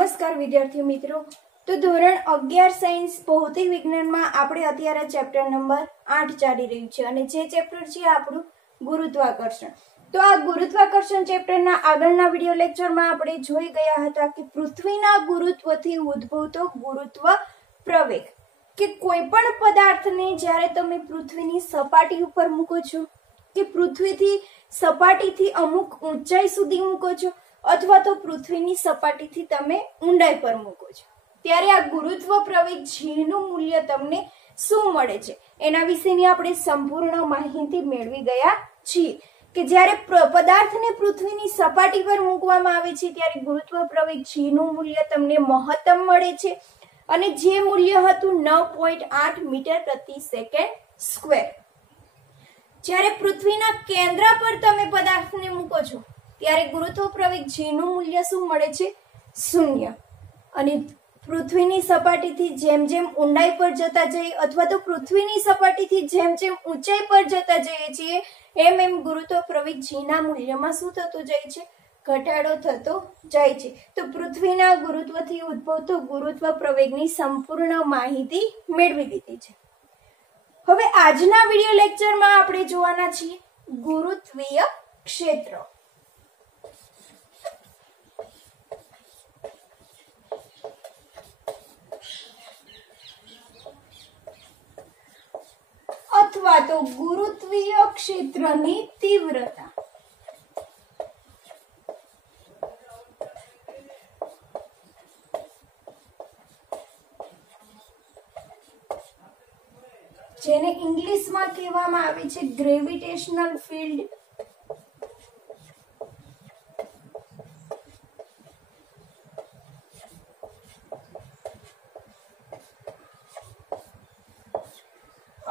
નમસ્કાર વિદ્યાર્થી મિત્રો। તો ધોરણ 11 સાયન્સ ભૌતિક વિજ્ઞાનમાં આપણે અત્યારે ચેપ્ટર નંબર 8 ચાલી રહ્યું છે અને જે ચેપ્ટર છે આપણું ગુરુત્વાકર્ષણ। તો આ ગુરુત્વાકર્ષણ ચેપ્ટરના આગળના વિડિયો લેક્ચરમાં આપણે જોઈ ગયા હતા કે પૃથ્વીના ગુરુત્વથી ઉદ્ભવતો ગુરુત્વ પ્રવેગ કે કોઈપણ પદાર્થને જ્યારે તમે પૃથ્વીની સપાટી ઉપર મૂકો છો કે પૃથ્વીથી સપાટીથી અમુક ઊંચાઈ સુધી મૂકો છો अथवा तो पृथ्वी सपाटी तमे ऊंडाई पर मूको छो त्यारे आ गुरुत्व प्रवेग जेनुं मूल्य तमने शुं मळे छे एना विशेनी आपणे संपूर्ण माहिती मेळवी गया छीए के ज्यारे पदार्थने पृथ्वीनी सपाटी पर मूकवामां आवे छे त्यारे गुरुत्व प्रवेग जेनुं मूल्य तमने महत्तम मळे छे अने जे मूल्य हतुं 9.8 मीटर प्रति सेकंड स्क्वेर। ज्यारे पृथ्वीना केंद्र पर तमे पदार्थने मूको छो त्यारे गुरुत्व प्रवेग जेनुं मूल्य शुं मळे छे शून्य अने पृथ्वीनी सपाटीथी जेम जेम ऊंडाई पर जता जઈએ अथवा तो पृथ्वीनी सपाटीथी जेम जेम ऊंचाई पर जता जઈએ छीए एम एम गुरुत्व प्रवेग जेना मूल्यमां शुं थतो जाय छे घटाडो थतो जाय छे। तो पृथ्वीना गुरुत्वथी उद्भवतो गुरुत्व प्रवेगनी संपूर्ण माहिती मेळवी લીધી છે। હવે આજના વિડિયો લેક્ચરમાં આપણે જોવાના છીએ ગુરુત્વીય ક્ષેત્ર। अथवा तो गुरुत्वीय क्षेत्रनी तीव्रता। जेने इंग्लिश में कहेवामां आवे छे ग्रेविटेशनल फील्ड।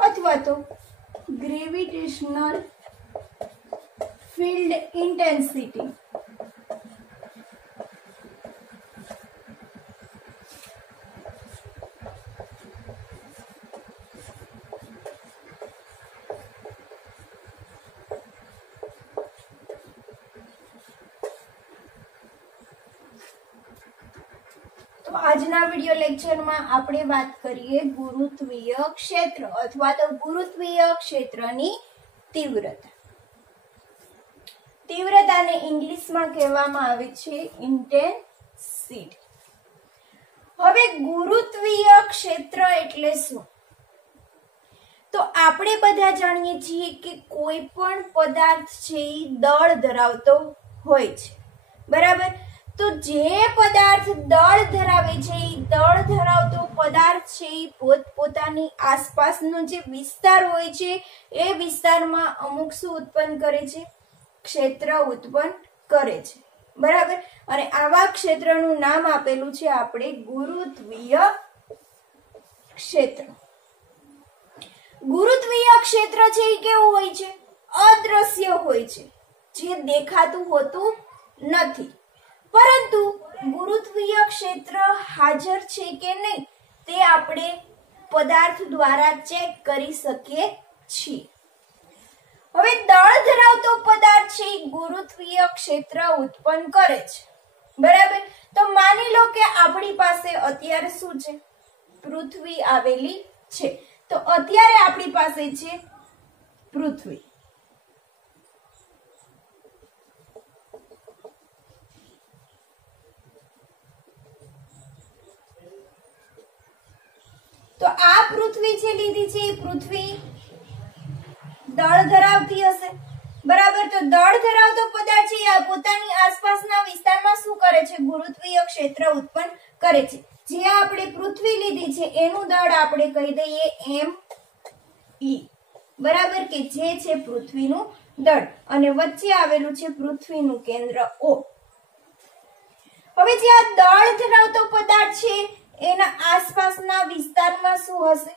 अथवा तो ग्रेविटेशनल फील्ड इंटेंसिटी। तो आजना विडियो लेक्चर में आपणे बात करिए गुरुत्वीय क्षेत्र अथवा तो गुरुत्वीय क्षेत्रनी तीव्रता। तीव्रताने इंग्लिश में कहेवामां आवे छे इंटेंसिटी। हवे गुरुत्वीय क्षेत्र एटले शुं? तो आपणे बधा जाणीए छीए के कोई पण पदार्थ छे ई दळ धरावतो होय छे, बराबर। तो जे पदार्थ दळ धरावे छे ई दळ धरावतो पदार्थ छे ई पोतपोतानी आसपासनो जे विस्तार होय छे ए विस्तारमां अमुक शुं उत्पन्न करे छे क्षेत्र उत्पन्न करे छे, बराबर। अने आवा क्षेत्रनुं नाम आपेलुं छे आपणे गुरुत्वीय क्षेत्र। गुरुत्वीय क्षेत्र छे ई केवुं होय छे? अदृश्य होय छे, जे देखातुं होतुं नथी। परंतु गुरुत्वीय क्षेत्र हाजर छे के नहीं ते आपणे पदार्थ द्वारा चेक करी सकीए छीए। हवे दळ धरावतो पदार्थ छे गुरुत्वीय क्षेत्र उत्पन्न करे छे, बराबर। तो मानी लो के आपणी पासे अत्यारे शुं छे पृथ्वी आवेली छे। तो अत्यारे आपणी पासे छे पृथ्वी। तो आ पृथ्वी छे लीधी छे पृथ्वी दळ धरावती हशे, बराबर। तो दळ धरावतो पदार्थ छे पोतानी आसपासना विस्तारमां शुं करे छे गुरुत्वीय क्षेत्र उत्पन्न करे छे। जे आपणे पृथ्वी लीधी छे एनुं दळ आपणे कही दઈએ m e, बराबर, के जे छे पृथ्वीनुं दळ अने वच्चे आवेલું છે પૃથ્વીનું કેન્દ્ર O। હવે જે આ દળ ધરાવતો પદાર્થ છે एना आसपासना विस्तारमां शुं हशे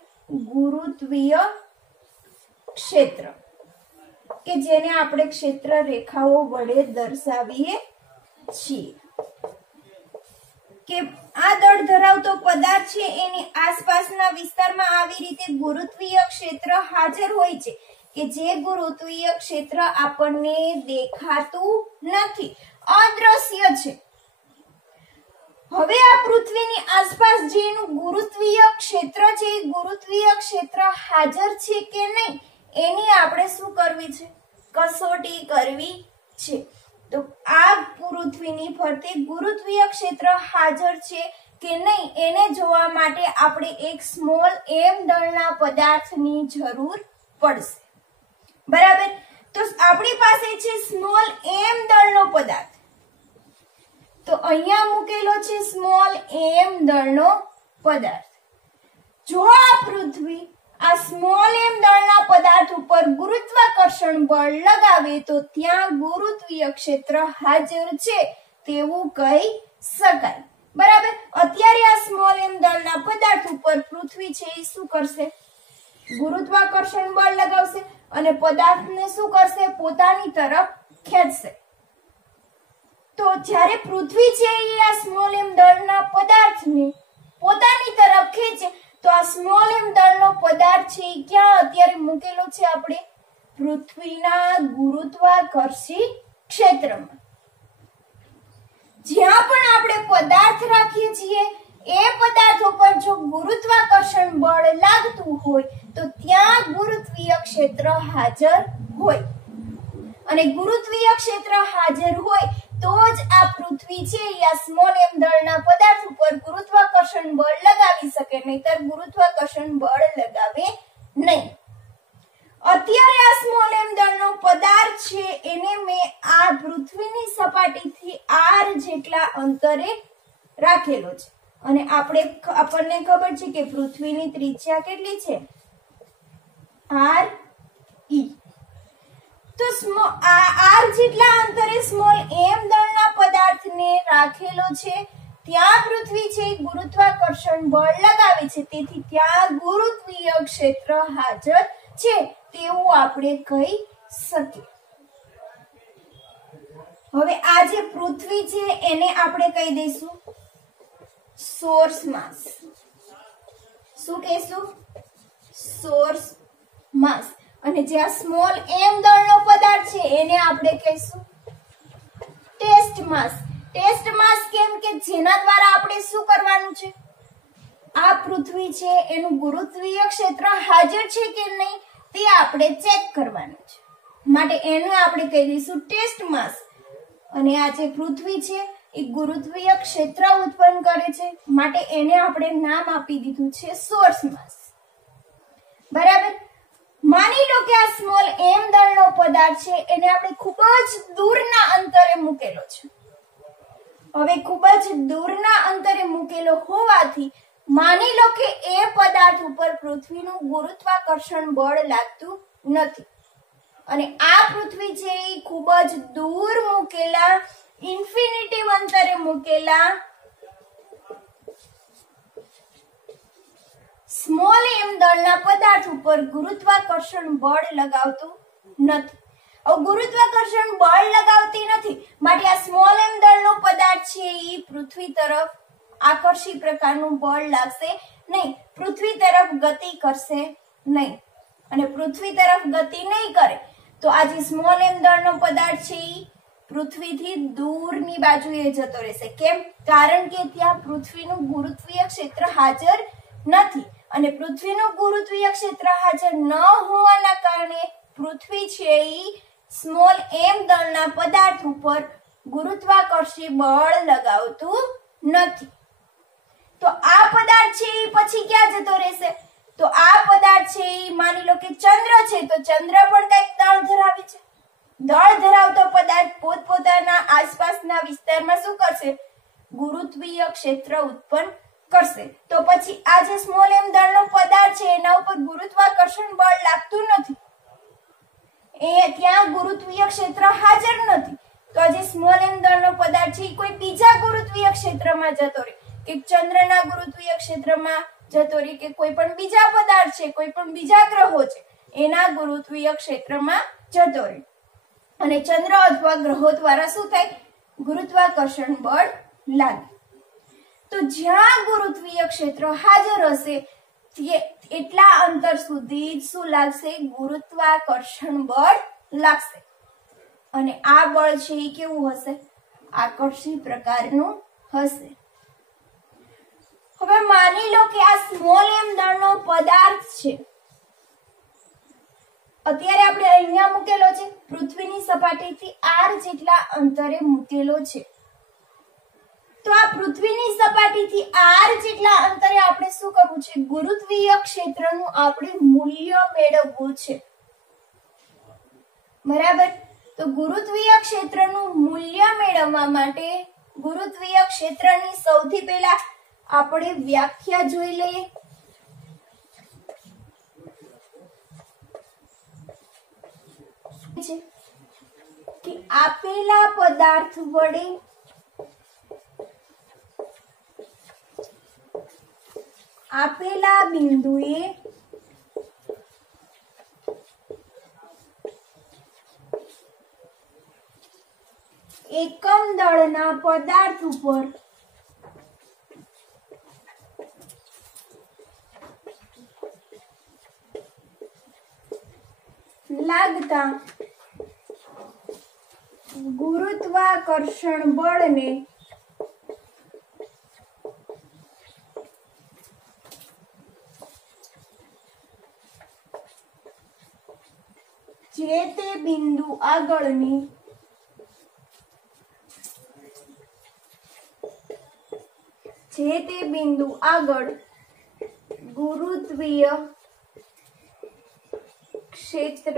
गुरुत्वीय क्षेत्र के जेने आपणे क्षेत्र रेखाओ वडे दर्शावीए छीए। के आ दळ धरावतो पदार्थ छे एनी आसपासना विस्तारमां आवी रीते गुरुत्वीय क्षेत्र हाजर होय छे के जे गुरुत्वीय क्षेत्र आपणने देखातुं नथी, अदृश्य छे। હવે આ પૃથ્વીની આસપાસ જે એનું ગુરુત્વીય ક્ષેત્ર છે, એ ગુરુત્વીય ક્ષેત્ર હાજર છે કે નહીં એની આપણે શું કરવી છે? કસોટી કરવી છે. તો આ પૃથ્વીની ફરતે ગુરુત્વીય ક્ષેત્ર હાજર છે કે નહીં એને જોવા માટે આપણે એક સ્મોલ m દળના પદાર્થની જરૂર પડશે. બરાબર. તો આપણી પાસે છે સ્મોલ m દળનો પદાર્થ. તો અહીંયા મૂકેલો છે સ્મોલ m દળનો પદાર્થ. જો આ પૃથ્વી આ સ્મોલ m દળના પદાર્થ ઉપર ગુરુત્વાકર્ષણ બળ લગાવે તો ત્યાં ગુરુત્વીય ક્ષેત્ર હાજર છે તેવું કહી શકાય. બરાબર. અત્યારે આ સ્મોલ m દળના પદાર્થ ઉપર પૃથ્વી છે એ શું કરશે? ગુરુત્વાકર્ષણ બળ લગાવશે અને પદાર્થને શું કરશે? પોતાની તરફ ખેંચશે. તો જ્યારે પૃથ્વી છે એ આ સ્મોલ m દળના પદાર્થને પોતાની તરફ ખેંચે તો આ સ્મોલ m દળનો પદાર્થ છે એ ક્યાં અત્યારે મૂકેલો છે? આપણે પૃથ્વીના ગુરુત્વાકર્ષી ક્ષેત્રમાં. જ્યાં પણ આપણે પદાર્થ રાખીએ છીએ એ પદાર્થ ઉપર જો ગુરુત્વાકર્ષણ બળ લાગતું હોય તો ત્યાં ગુરુત્વીય ક્ષેત્ર હાજર હોય. અને ગુરુત્વીય ક્ષેત્ર હાજર હોય તો જ આ પૃથ્વી છે આ સ્મોલ m દળના પદાર્થ ઉપર ગુરુત્વાકર્ષણ બળ લગાવી શકે, નહીતર ગુરુત્વાકર્ષણ બળ લગાવે નહીં. અત્યારે આ સ્મોલ m દળનો પદાર્થ છે એને મેં આ પૃથ્વીની સપાટીથી r જેટલા અંતરે રાખેલો છે. અને આપણને ખબર છે કે પૃથ્વીની ત્રિજ્યા કેટલી છે? r e. તો r જેટલા અંતરે સ્મોલ m દળના પદાર્થને રાખેલો છે. ત્યાં પૃથ્વી છે ગુરુત્વાકર્ષણ બળ લગાવે છે, તેથી ત્યાં ગુરુત્વીય ક્ષેત્ર હાજર છે તેવું આપણે કહી શકીએ. હવે આ જે પૃથ્વી છે એને આપણે કહી દઈશું સોર્સ માસ. શું કહીશું? સોર્સ માસ. અને જે આ સ્મોલ m દળનો પદાર્થ છે એને આપણે કહીશું ટેસ્ટ માસ. ટેસ્ટ માસ કેમ કે જેના દ્વારા આપણે શું કરવાનું છે? આ પૃથ્વી છે એનું ગુરુત્વીય ક્ષેત્ર હાજર છે કે નહીં તે આપણે ચેક કરવાનું છે. માટે એને આપણે કહી દઈશું ટેસ્ટ માસ. અને આ જે પૃથ્વી છે એ ગુરુત્વીય ક્ષેત્ર ઉત્પન્ન કરે છે, માટે એને આપણે નામ આપી દીધું છે સોર્સ માસ. બરાબર. માની લો કે આ સ્મોલ m દળનો પદાર્થ છે એને આપણે ખૂબ જ દૂરના અંતરે મૂકેલો છે. હવે ખૂબ જ દૂરના અંતરે મૂકેલો હોવાથી માની લો કે એ પદાર્થ ઉપર પૃથ્વીનું ગુરુત્વાકર્ષણ બળ લાગતું નથી. અને આ પૃથ્વી છે એ ખૂબ જ દૂર મૂકેલા ઇન્ફિનિટી અંતરે મૂકેલા સ્મોલ m દળના પદાર્થ ઉપર ગુરુત્વાકર્ષણ બળ લગાવતું નથી. હવે ગુરુત્વાકર્ષણ બળ લગાવતી નથી માટે આ સ્મોલ m દળનો પદાર્થ છે એ પૃથ્વી તરફ આકર્ષી પ્રકારનું બળ લાગશે નહીં, પૃથ્વી તરફ ગતિ કરશે નહીં. અને પૃથ્વી તરફ ગતિ નહીં કરે તો આ જે સ્મોલ m દળનો પદાર્થ છે એ પૃથ્વીથી દૂરની બાજુએ જતો રહેશે. કેમ? કારણ કે ત્યાં પૃથ્વીનું ગુરુત્વીય ક્ષેત્ર હાજર નથી. અને પૃથ્વીનું ગુરુત્વીય ક્ષેત્ર હાજર ન હોવાના કારણે પૃથ્વી છે એ સ્મોલ m દળના પદાર્થ ઉપર ગુરુત્વાકર્ષી બળ લગાવતું નથી. તો આ પદાર્થ છે એ પછી ક્યાં જતો રહેશે? તો આ પદાર્થ છે એ માની લો કે ચંદ્ર છે, તો ચંદ્ર પણ કઈક દળ ધરાવે છે. દળ ધરાવતો પદાર્થ પોતપોતાના આસપાસના વિસ્તારમાં શું કરશે? ગુરુત્વીય ક્ષેત્ર ઉત્પન્ન કરશે. તો પછી આ જે સ્મોલ m દળનો પદાર્થ છે એના ઉપર ગુરુત્વાકર્ષણ બળ લાગતું નથી, ત્યાં ગુરુત્વીય ક્ષેત્ર હાજર નથી. તો આ જે સ્મોલ m દળનો પદાર્થ છે એ કોઈ બીજા ગુરુત્વીય ક્ષેત્રમાં જતો રહે, કે ચંદ્રના ગુરુત્વીય ક્ષેત્રમાં જતો રહે, કે કોઈ પણ બીજા પદાર્થ છે, કોઈ પણ બીજા ગ્રહો છે એના ગુરુત્વીય ક્ષેત્રમાં જતો રહે. અને ચંદ્ર અથવા ગ્રહો દ્વારા શું થાય? ગુરુત્વાકર્ષણ બળ લાગે. તો જ્યાં ગુરુત્વીય ક્ષેત્ર હાજર હશે એટલા અંતર સુધી શું લાગશે? ગુરુત્વાકર્ષણ બળ લાગશે. અને આ બળ છે એ કેવું હશે? આકર્ષી પ્રકારનું હશે. હવે માની લો કે આ સ્મોલ m દળનો પદાર્થ છે, અત્યારે આપણે અહીંયા મૂકેલો છે, પૃથ્વીની સપાટીથી r જેટલા અંતરે મૂકેલો છે. તો આ પૃથ્વીની સપાટીથી r જેટલા અંતરે આપણે શું કરવું છે? ગુરુત્વીય ક્ષેત્રનું આપણે મૂલ્ય મેળવવું છે. બરાબર? તો ગુરુત્વીય ક્ષેત્રનું મૂલ્ય મેળવવા માટે ગુરુત્વીય ક્ષેત્રની સૌથી પહેલા આપણે વ્યાખ્યા જોઈ લઈએ. કે આપેલા પદાર્થ વડે આપેલા બિંદુએ એકમ દળના પદાર્થ ઉપર લાગતા ગુરુત્વાકર્ષણ બળને જે તે બિંદુ આગળની ગુરુત્વીય ક્ષેત્ર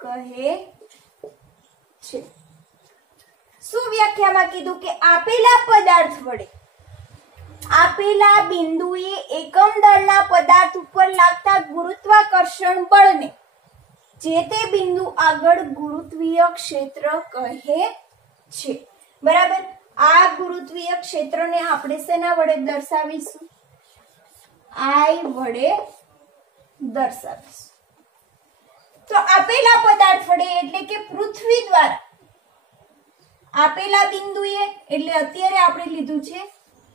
કહે છે. શું વ્યાખ્યામાં કીધું કે આપેલા પદાર્થ વડે આપેલા બિંદુએ એકમ દળના પદાર્થ ઉપર લાગતા ગુરુત્વાકર્ષણ બળને જે તે બિંદુ આગળ ગુરુત્વીય ક્ષેત્ર કહે છે. બરાબર? આ ગુરુત્વીય ક્ષેત્રને આપણે શેના વડે દર્શાવીશું? I વડે દર્શાવીશું. તો આપેલા પદાર્થ વડે એટલે કે પૃથ્વી દ્વારા આપેલા બિંદુએ, એટલે અત્યારે આપણે લીધું છે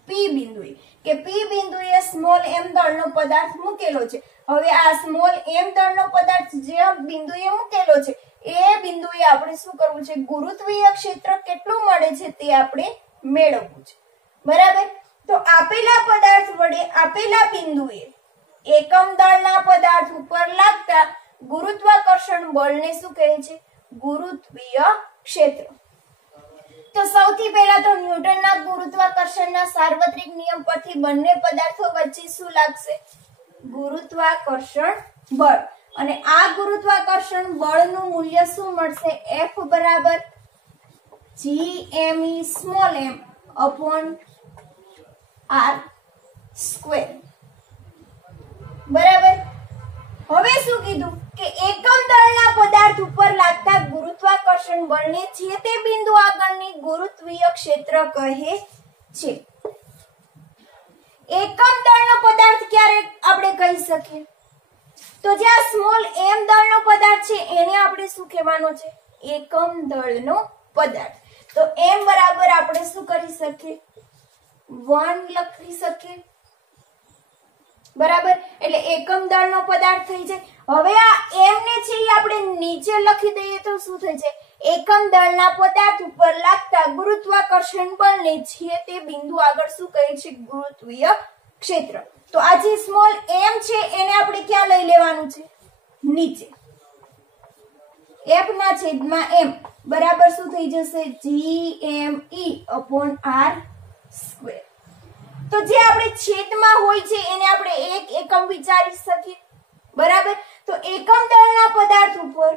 P બિંદુએ, કે P બિંદુએ સ્મોલ m દળનો પદાર્થ મૂકેલો છે. હવે આ સ્મોલ m દળનો પદાર્થ જે બિંદુએ મૂકેલો છે એ બિંદુએ આપણે શું કરવું છે? ગુરુત્વીય ક્ષેત્ર કેટલું મળે છે તે આપણે મેળવવું છે. બરાબર? તો આપેલા પદાર્થ વડે આપેલા બિંદુએ એકમ દળના પદાર્થ ઉપર લાગતા ગુરુત્વાકર્ષણ બળને શું કહે છે? ગુરુત્વીય ક્ષેત્ર. તો સૌથી પહેલા તો ન્યૂટનના ગુરુત્વાકર્ષણના સાર્વત્રિક નિયમ પરથી બંને પદાર્થો વચ્ચે શું લાગશે? ગુરુત્વાકર્ષણ બળ. અને આ ગુરુત્વાકર્ષણ બળનું મૂલ્ય શું મળશે? F બરાબર gme small m upon r square. બરાબર? હવે શું કીધું કે એકમ દળના પદાર્થ ઉપર લાગતા ગુરુત્વાકર્ષણ બળને જે તે બિંદુ આગળની ગુરુત્વીય ક્ષેત્ર કહે છે. એકમ દળનો પદાર્થ ક્યારે આપણે કહી શકીએ? તો જે આ સ્મોલ m દળનો પદાર્થ છે એને આપણે શું કહેવાનો છે? એકમ દળનો પદાર્થ. તો m બરાબર આપણે શું કરી શકીએ? 1 લખી શકીએ. બરાબર? એટલે એકમ દળનો પદાર્થ થઈ જાય. હવે આ m ને છે એ આપણે નીચે લખી દઈએ તો શું થઈ જાય? એકમ દળના પદાર્થ ઉપર લાગતા ગુરુત્વાકર્ષણ બળને જે તે બિંદુ આગળ શું કહે છે? ગુરુત્વીય ક્ષેત્ર. તો આ જે સ્મોલ m છે એને આપણે ક્યાં લઈ લેવાનું છે? નીચે. F ના છેદમાં m બરાબર શું થઈ જશે? gme upon r square. તો જે આપણે છેદમાં હોય છે એને આપણે એક એકમ વિચારી શકીએ. બરાબર? તો એકમ દળના પદાર્થ ઉપર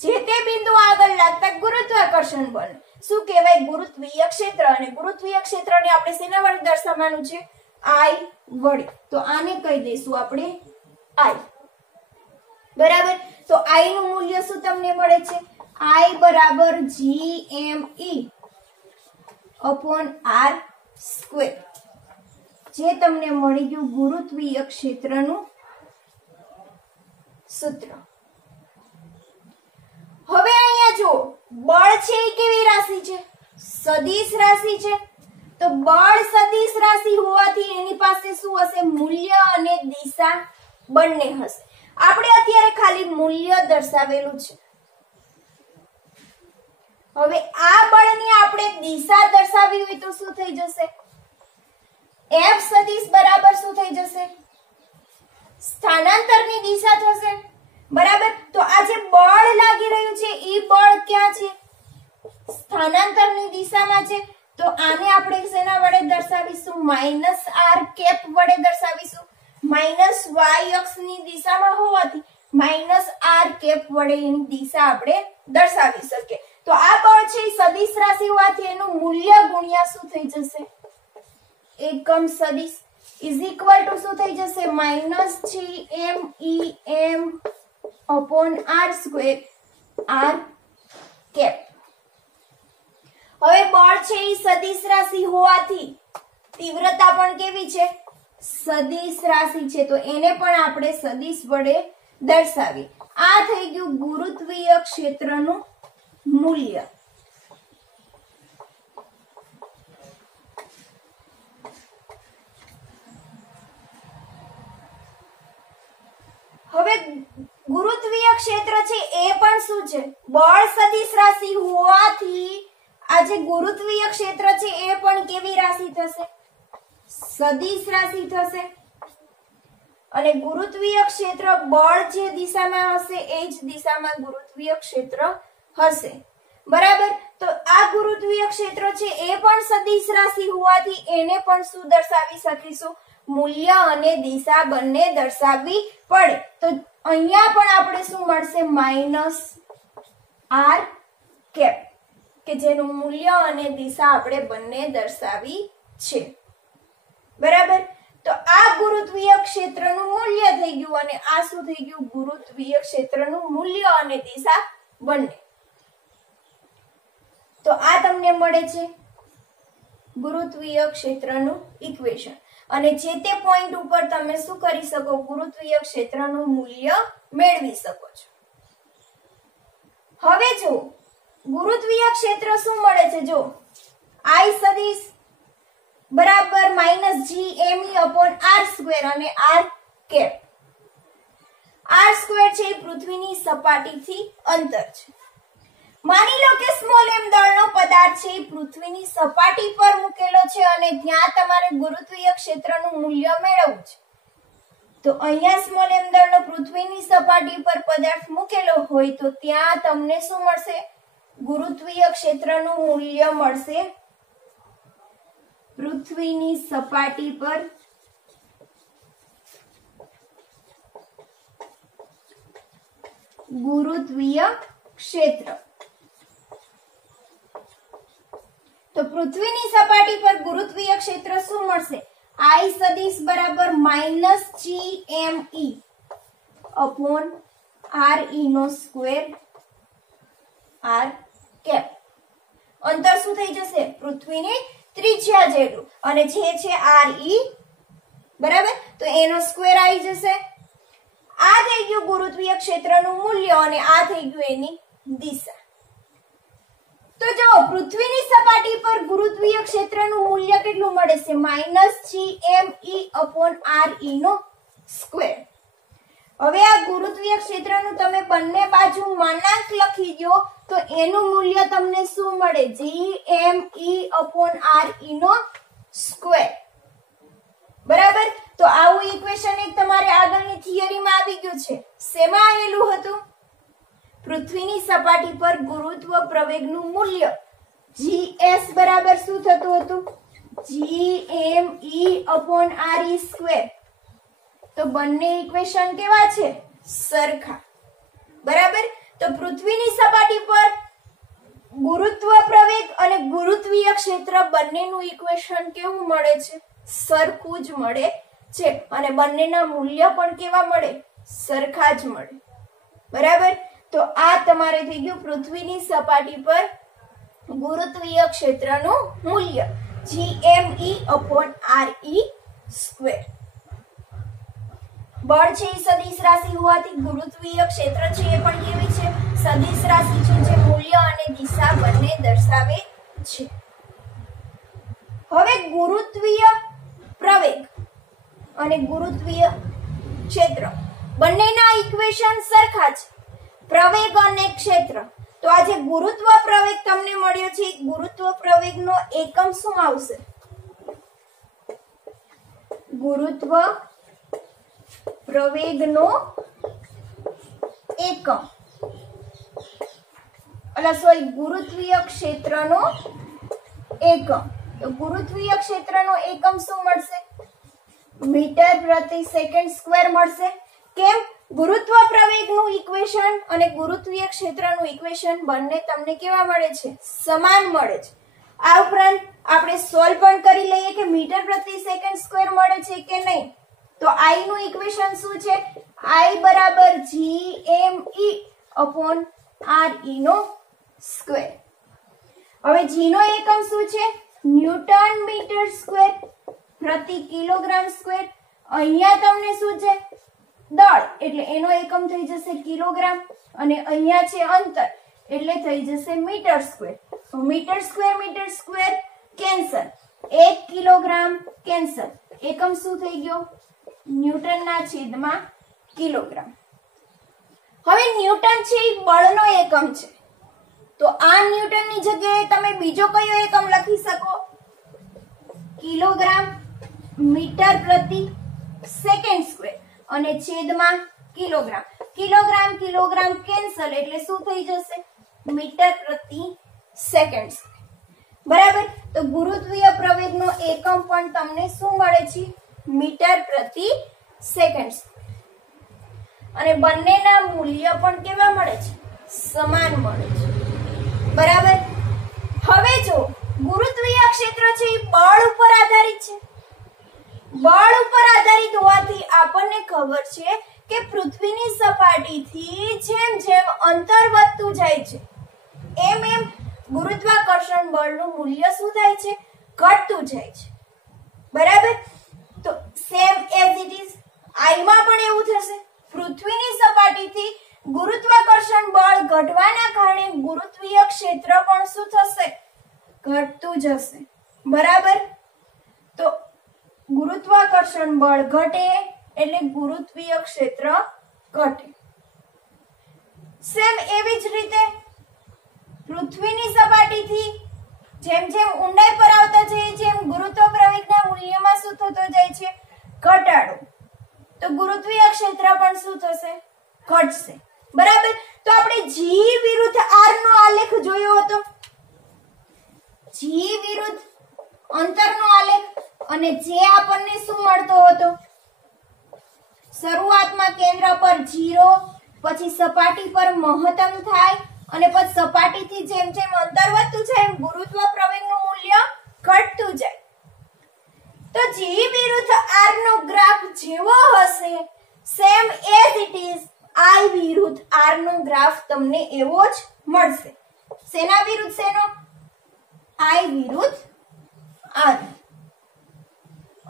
જે તે બિંદુ આગળ લાગતા ગુરુત્વાકર્ષણ બળ શું કહેવાય? ગુરુત્વીય ક્ષેત્ર. અને ગુરુત્વીય ક્ષેત્રને આપણે શેના વડે દર્શાવવાનું છે? I વડે. તો આને કહી દઈશું આપણે I. બરાબર? તો I નું મૂલ્ય શું તમને મળે છે? I બરાબર gme અપોન r સ્ક્વેર. જે તમને મળી ગયું ગુરુત્વીય ક્ષેત્રનું સૂત્ર. હવે અહીંયા જો બળ છે એ કેવી રાશિ છે? સદિશ રાશિ છે. તો બળ સદિશ રાશિ હોવાથી એની પાસે શું હશે? મૂલ્ય અને દિશા બંને હશે. આપણે અત્યારે ખાલી મૂલ્ય દર્શાવેલું છે. હવે આ બળની આપણે દિશા દર્શાવી હોય તો શું થઈ જશે? F સદિશ બરાબર શું થઈ જશે? સ્થાનાંતરની દિશા થશે. બરાબર. તો આ જે બળ લાગી રહ્યું છે એ બળ ક્યાં છે? સ્થાનાંતરની દિશામાં છે. તો આને આપણે શેના વડે દર્શાવીશું? માઇનસ આર કેપ વડે દર્શાવીશું. માઇનસ વાય અક્ષની દિશામાં હોવાથી માઇનસ આર કેપ વડે એની દિશા આપણે દર્શાવી શકીએ. તો આ બળ છે સદિશ રાશિ હોવાથી એનું મૂલ્ય ગુણ્યા શું થઈ જશે? એકમ સદિશ ઇઝ ઇક્વલ ટુ શું થઈ જશે? Minus GMEM upon R square R cap. હવે બળ છે એ સદિશ રાશિ હોવાથી તીવ્રતા પણ કેવી છે? સદિશ રાશિ છે. તો એને પણ આપણે સદિશ વડે દર્શાવી. આ થઈ ગયું ગુરુત્વીય ક્ષેત્રનું મૂલ્ય. હવે ગુરુત્વીય ક્ષેત્ર છે એ પણ શું છે? બળ સદિશ રાશિ હોવાથી આ જે ગુરુત્વીય ક્ષેત્ર છે એ પણ કેવી રાશિ થશે? સદિશ રાશિ થશે. અને ગુરુત્વીય ક્ષેત્ર બળ જે દિશામાં હશે એ જ દિશામાં ગુરુત્વીય ક્ષેત્ર હશે. બરાબર. તો આ ગુરુત્વીય ક્ષેત્ર છે એ પણ સદિશ રાશિ હોવાથી એને પણ શું દર્શાવી શકીશું? મૂલ્ય અને દિશા બંને દર્શાવવી પડે. તો અહીંયા પણ આપણે શું મળશે? માઇનસ આર કેપ, કે જેનું મૂલ્ય અને દિશા આપણે બંને દર્શાવી છે. બરાબર. તો આ ગુરુત્વીય ક્ષેત્રનું મૂલ્ય થઈ ગયું અને આ શું થઈ ગયું? ગુરુત્વીય ક્ષેત્રનું મૂલ્ય અને દિશા બંને. તો આ તમને મળે છે ગુરુત્વીય ક્ષેત્રનું ઇક્વેશન. અને જે તે પોઈન્ટ ઉપર તમે શું કરી શકો? ગુરુત્વીય ક્ષેત્રનું મૂલ્ય મેળવી શકો છો. હવે જો ગુરુત્વીય ક્ષેત્ર શું મળે છે? જો I સદિશ બરાબર minus GME upon R square અને આર કેપ. આર સ્ક્વેર છે એ પૃથ્વીની સપાટીથી અંતર છે. માની લો કે સ્મોલ m દળનો પદાર્થ છે એ પૃથ્વીની સપાટી પર મૂકેલો છે અને ત્યાં તમારે ગુરુત્વીય ક્ષેત્રનું મૂલ્ય મેળવવું છે. તો અહીંયા સ્મોલ m દળનો પૃથ્વીની સપાટી પર પદાર્થ મૂકેલો હોય તો ત્યાં તમને શું મળશે? ગુરુત્વીય ક્ષેત્રનું મૂલ્ય મળશે પૃથ્વીની સપાટી પર ગુરુત્વીય ક્ષેત્ર. તો પૃથ્વીની સપાટી પર ગુરુત્વીય ક્ષેત્ર શું મળશે? I સદિશ બરાબર માઇનસ GME અપોન RE નો સ્ક્વેર આર કેપ. અંતર શું થઈ જશે? પૃથ્વીની ત્રિજ્યા જેટલું. અને જે છે RE બરાબર. તો એનો સ્ક્વેર આવી જશે. આ થઈ ગયું ગુરુત્વીય ક્ષેત્રનું મૂલ્ય અને આ થઈ ગયું એની દિશા. તો જો પૃથ્વીની સપાટી પર ગુરુત્વીય ક્ષેત્રનું મૂલ્ય કેટલું મળે છે? માઇનસ GME અપોન RE નો સ્ક્વેર. હવે આ ગુરુત્વીય ક્ષેત્રનું તમે બંને બાજુ માનાંક લખી દો તો એનું મૂલ્ય તમને શું મળે? GME અપોન RE નો સ્ક્વેર. બરાબર. તો આવું ઇક્વેશન એક તમારે આગળની થિયરીમાં આવી ગયું છે. શેમાં આવેલું હતું? પૃથ્વીની સપાટી પર ગુરુત્વ પ્રવેગનું મૂલ્ય GS બરાબર શું થતું હતું? GME upon RE square. તો બંને ઇક્વેશન કેવા છે? સરખા. બરાબર. તો પૃથ્વીની સપાટી પર ગુરુત્વ પ્રવેગ અને ગુરુત્વીય ક્ષેત્ર બંનેનું ઇક્વેશન કેવું મળે છે? સરખું જ મળે છે. અને બંનેના મૂલ્ય પણ કેવા મળે? સરખા જ મળે. બરાબર. તો આ તમારે થઈ ગયું પૃથ્વીની સપાટી પર ગુરુત્વીય ક્ષેત્રનું મૂલ્ય GME અપોન RE સ્ક્વેર. બળ છે એ સદિશ રાશિ હોવાથી ગુરુત્વીય ક્ષેત્ર છે એ પણ કેવી છે? સદિશ રાશિ છે જે મૂલ્ય અને દિશા બંને દર્શાવે છે. હવે ગુરુત્વીય પ્રવેગ અને ગુરુત્વીય ક્ષેત્ર બંનેના ઇક્વેશન સરખા છે. પ્રવેગ અને ક્ષેત્ર. તો આ જે ગુરુત્વ પ્રવેગ તમને મળ્યો છે ગુરુત્વ પ્રવેગનો એકમ શું આવશે? ગુરુત્વ પ્રવેગનો એકમ, ગુરુત્વીય ક્ષેત્રનો એકમ. તો ગુરુત્વીય ક્ષેત્રનો એકમ શું મળશે? મીટર પ્રતિ સેકન્ડ સ્ક્વેર મળશે. કેમ? ગુરુત્વ પ્રવેગનું ઇક્વેશન અને ગુરુત્વીય ક્ષેત્રનું ઇક્વેશન બંને તમને કેવા મળે છે? સમાન મળે છે. આ ઉપરાંત આપણે સોલ્વ પણ કરી લઈએ કે મીટર પ્રતિ સેકન્ડ સ્ક્વેર મળે છે કે નહીં. તો I નું ઇક્વેશન શું છે? I બરાબર GME અપોન RE નો સ્ક્વેર. હવે G નો એકમ શું છે? ન્યૂટન મીટર સ્ક્વેર પ્રતિ કિલોગ્રામ સ્ક્વેર. અહીંયા તમને શું છે? દળ, એટલે એનો એકમ થઈ જશે કિલોગ્રામ, અને અહીંયા છે અંતર એટલે થઈ જશે મીટર સ્ક્વેર. તો metre square cancel, 1 kilogram cancel. એકમ શું થઈ ગયો? ન્યૂટનના છેદમાં કિલોગ્રામ. હવે ન્યૂટન છે એ બળનો એકમ છે, તો આ ન્યૂટનની જગ્યાએ તમે બીજો કયો એકમ લખી શકો? કિલોગ્રામ મીટર પ્રતિ સેકન્ડ સ્ક્વેર અને છેદમાં કિલોગ્રામ. કિલોગ્રામ કેન્સલ એટલે શું થઈ જશે? મીટર પ્રતિ સેકન્ડ. બરાબર. તો ગુરુત્વીય પ્રવેગનો એકમ પણ તમને શું મળે છે? મીટર પ્રતિ સેકન્ડ. અને બંનેના મૂલ્ય પણ કેવા મળે છે? સમાન મળે છે. બરાબર. હવે જો ગુરુત્વીય ક્ષેત્ર છે એ બળ ઉપર આધારિત છે. બળ ઉપર આધારિત હોવાથી આપણને ખબર છે કે પૃથ્વીની સપાટીથી જેમ જેમ અંતર વધતું જાય છે એમ એમ ગુરુત્વાકર્ષણ બળનું મૂલ્ય શું થાય છે? ઘટતું જાય છે. બરાબર. તો same as it is I માં પણ એવું થશે. પૃથ્વીની સપાટીથી ગુરુત્વાકર્ષણ બળ ઘટવાના કારણે ગુરુત્વીય ક્ષેત્ર પણ શું થશે? ઘટતું જશે. બરાબર. તો ગુરુત્વાકર્ષણ બળ ઘટે એટલે ગુરુત્વીય ક્ષેત્ર ઘટે. સેમ એવી જ રીતે પૃથ્વીની સપાટીથી જેમ જેમ ઊંડાઈ પર આવતા જઈએ જેમ ગુરુત્વ પ્રવેગના મૂલ્યમાં શું થતો જાય છે? ઘટાડો. તો ગુરુત્વીય ક્ષેત્ર પણ શું થશે? ઘટશે. બરાબર. તો આપણે G વિરુદ્ધ R નો આલેખ જોયો હતો. G વિરુદ્ધ અંતરનો આલેખ, અને જે આપણને શું મળતો હતો? શરૂઆતમાં કેન્દ્ર પર 0, પછી સપાટી પર મહત્તમ થાય, અને પછી સપાટીથી જેમ જેમ અંતર વધતું જાય એમ ગુરુત્વ પ્રવેગનું મૂલ્ય ઘટતું જાય. તો G વિરુદ્ધ R નો ગ્રાફ જેવો હશે same as it is I વિરુદ્ધ R નો ગ્રાફ તમને એવો જ મળશે. શેના વિરુદ્ધ શેનો? I વિરુદ્ધ R.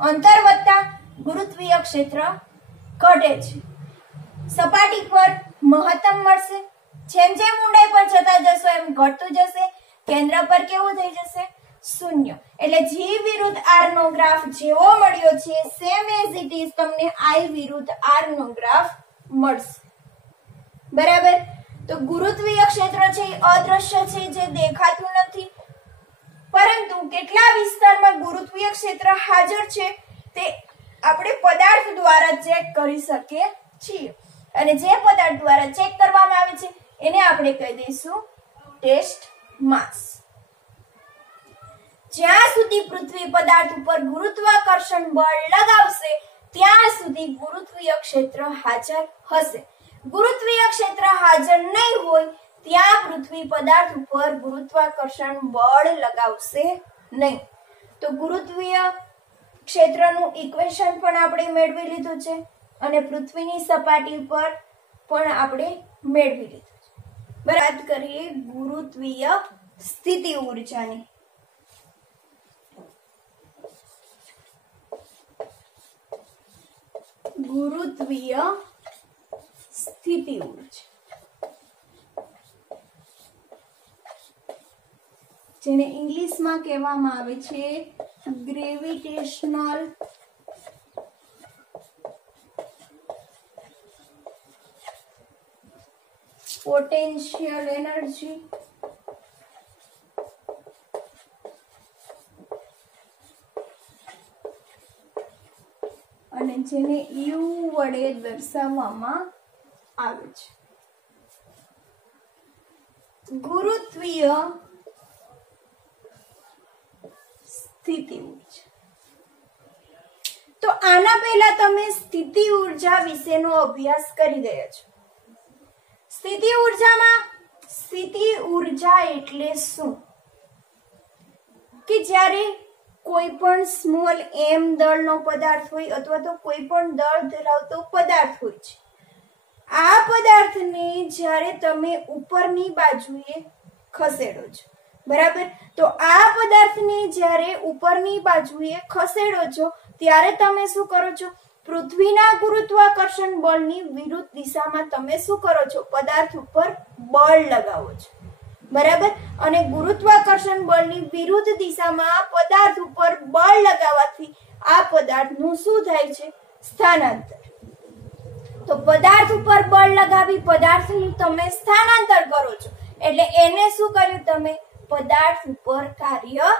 અંતર વધતા ગુરુત્વીય ક્ષેત્ર ઘટે છે. સપાટી પર મહત્તમ મળશે. જેમ જેમ ઊંડાઈ પર જતા જશો એમ ઘટતું જશે. કેન્દ્ર પર કેવું થઈ જશે? શૂન્ય. એટલે G વિરુદ્ધ R નો ગ્રાફ જેવો મળ્યો છે સેમ એઝ ઇટ ઇઝ તમને I વિરુદ્ધ R નો ગ્રાફ મળશે. બરાબર. તો ગુરુત્વીય ક્ષેત્ર છે એ અદ્રશ્ય છે, જે દેખાતું નથી, પરંતુ કેટલા વિસ્તારમાં ગુરુત્વીય ક્ષેત્ર હાજર છે તે આપણે પદાર્થ દ્વારા ચેક કરી શકીએ છીએ. અને જે પદાર્થ દ્વારા ચેક કરવામાં આવે છે એને આપણે કહી દઈશું ટેસ્ટ માસ. જ્યાં સુધી પૃથ્વી પદાર્થ ઉપર ગુરુત્વાકર્ષણ બળ લગાવશે ત્યાં સુધી ગુરુત્વીય ક્ષેત્ર હાજર હશે. ગુરુત્વીય ક્ષેત્ર હાજર નહીં હોય ત્યાં પૃથ્વી પદાર્થ ઉપર ગુરુત્વાકર્ષણ બળ લગાવશે નહીં. તો ગુરુત્વીય ક્ષેત્રનું ઇક્વેશન પણ આપણે મેળવી લીધું છે, અને પૃથ્વીની સપાટી પર પણ આપણે મેળવી લીધું છે. વાત કરીએ ગુરુત્વીય સ્થિતિ ઊર્જાની. ગુરુત્વીય સ્થિતિ ઊર્જા, જેને ઇંગ્લિશમાં કહેવામાં આવે છે ગ્રેવિટેશનલ પોટેન્શિયલ એનર્જી. જેને યુ વડે દર્શાવવામાં આવે છે. ગુરુત્વીય સ્થિતિ ઉર્જા. તો આના પહેલા તમે સ્થિતિ ઉર્જા વિશેનો અભ્યાસ કરી ગયા છો. સ્થિતિ ઉર્જા એટલે શું? કે જ્યારે કોઈ પણ સ્મોલ m દળનો પદાર્થ હોય અથવા તો કોઈ પણ દળ ધરાવતો પદાર્થ હોય છે. આ પદાર્થને જ્યારે તમે ઉપરની બાજુએ ખસેડો છો, બરાબર, તો આ પદાર્થને જ્યારે ઉપરની બાજુએ ખસેડો છો ત્યારે તમે શું કરો છો? પૃથ્વીના ગુરુત્વાકર્ષણ બળની વિરુદ્ધ દિશામાં તમે શું કરો છો? પદાર્થ ઉપર બળ લગાવો છો, બરાબર. અને ગુરુત્વાકર્ષણ બળની વિરુદ્ધ દિશામાં પદાર્થ ઉપર બળ લગાવવાથી આ પદાર્થનું શું થાય છે? સ્થાનાંતર. તો પદાર્થ ઉપર બળ લગાવી પદાર્થનું તમે સ્થાનાંતર કરો છો એટલે એને શું કર્યું? તમે પદાર્થ ઉપર કાર્ય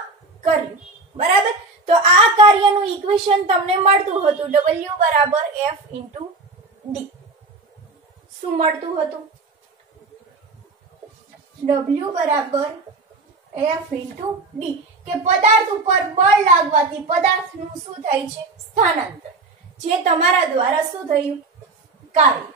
કર્યું, બરાબર. તો આ કાર્યનું ઇક્વેશન તમને મળતું હતું W બરાબર F ઇન્ટુ ડી. શું મળતું હતું? W બરાબર F ઇન્ટુ ડી, કે પદાર્થ ઉપર બળ લાગવાથી પદાર્થનું શું થાય છે? સ્થાનાંતર. જે તમારા દ્વારા શું થયું? કાર્ય.